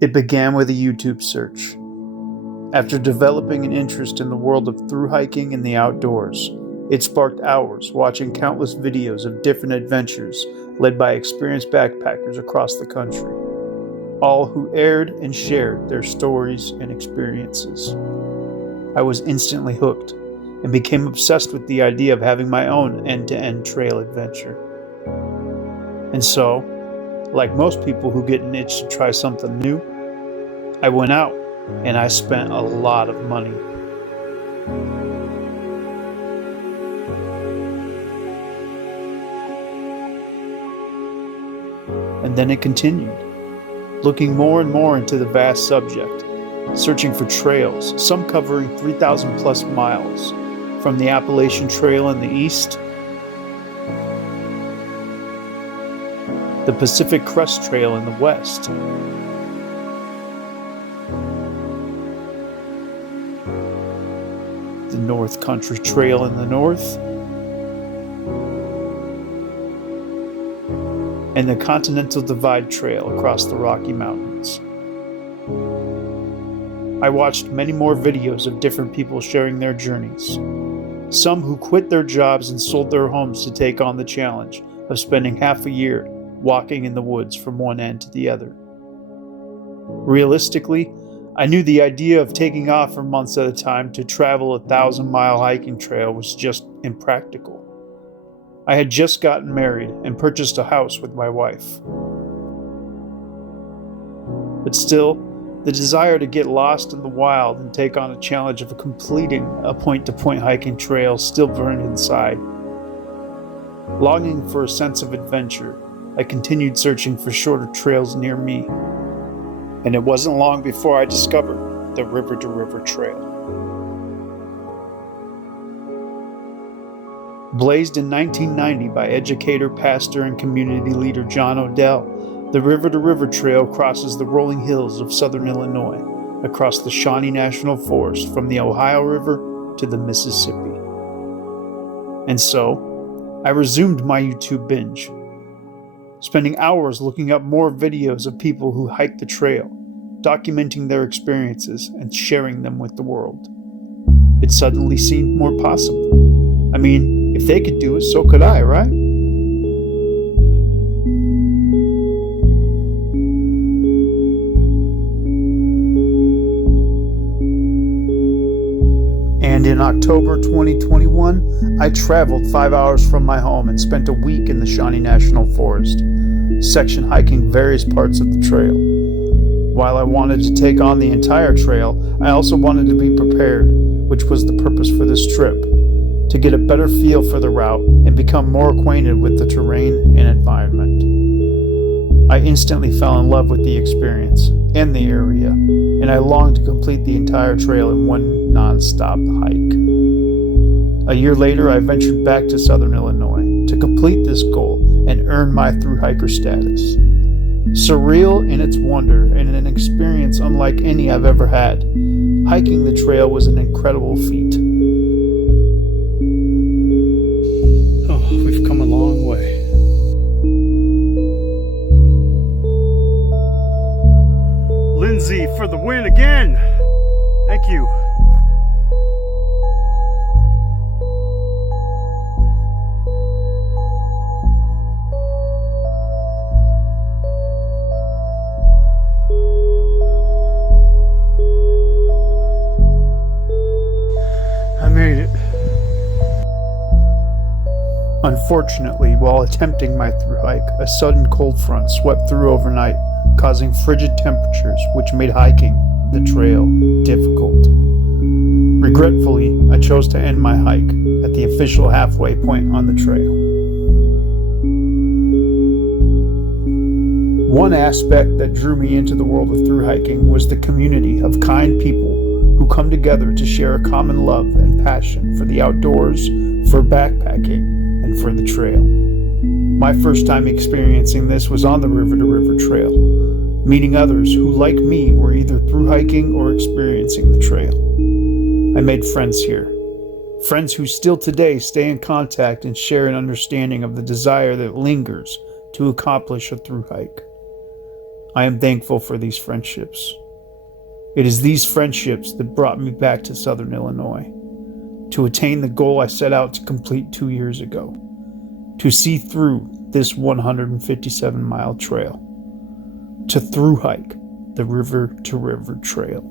It began with a YouTube search. After developing an interest in the world of thru-hiking and the outdoors, it sparked hours watching countless videos of different adventures led by experienced backpackers across the country, all who aired and shared their stories and experiences. I was instantly hooked and became obsessed with the idea of having my own end-to-end trail adventure. And so, like most people who get an itch to try something new, I went out and I spent a lot of money. And then it continued, looking more and more into the vast subject, searching for trails, some covering 3,000 plus miles, from the Appalachian Trail in the east, the Pacific Crest Trail in the west, the North Country Trail in the north, and the Continental Divide Trail across the Rocky Mountains. I watched many more videos of different people sharing their journeys. Some who quit their jobs and sold their homes to take on the challenge of spending half a year walking in the woods from one end to the other. Realistically, I knew the idea of taking off for months at a time to travel a 1,000-mile hiking trail was just impractical. I had just gotten married and purchased a house with my wife. But still, the desire to get lost in the wild and take on a challenge of completing a point-to-point hiking trail still burned inside. Longing for a sense of adventure, I continued searching for shorter trails near me. And it wasn't long before I discovered the River to River Trail. Blazed in 1990 by educator, pastor, and community leader John Odell, the River to River Trail crosses the rolling hills of southern Illinois, across the Shawnee National Forest from the Ohio River to the Mississippi. And so, I resumed my YouTube binge, spending hours looking up more videos of people who hiked the trail, documenting their experiences and sharing them with the world. It suddenly seemed more possible. I mean, if they could do it, so could I, right? And in October 2021, I traveled 5 hours from my home and spent a week in the Shawnee National Forest, section hiking various parts of the trail. While I wanted to take on the entire trail, I also wanted to be prepared, which was the purpose for this trip, to get a better feel for the route and become more acquainted with the terrain and environment. I instantly fell in love with the experience and the area, and I longed to complete the entire trail in one non-stop hike. A year later, I ventured back to southern Illinois to complete this goal and earn my thru-hiker status. Surreal in its wonder and an experience unlike any I've ever had, hiking the trail was an incredible feat. Oh, we've come a long way. Lindsay for the win again! Thank you. I made it. Unfortunately, while attempting my thru-hike, a sudden cold front swept through overnight, causing frigid temperatures which made hiking the trail difficult. Regretfully, I chose to end my hike at the official halfway point on the trail. One aspect that drew me into the world of thru-hiking was the community of kind people who come together to share a common love and passion for the outdoors, for backpacking, and for the trail. My first time experiencing this was on the River to River Trail, meeting others who, like me, were either thru-hiking or experiencing the trail. I made friends here, friends who still today stay in contact and share an understanding of the desire that lingers to accomplish a thru-hike. I am thankful for these friendships. It is these friendships that brought me back to Southern Illinois, to attain the goal I set out to complete 2 years ago, to see through this 157-mile trail, to Thru-Hike the river-to-river trail.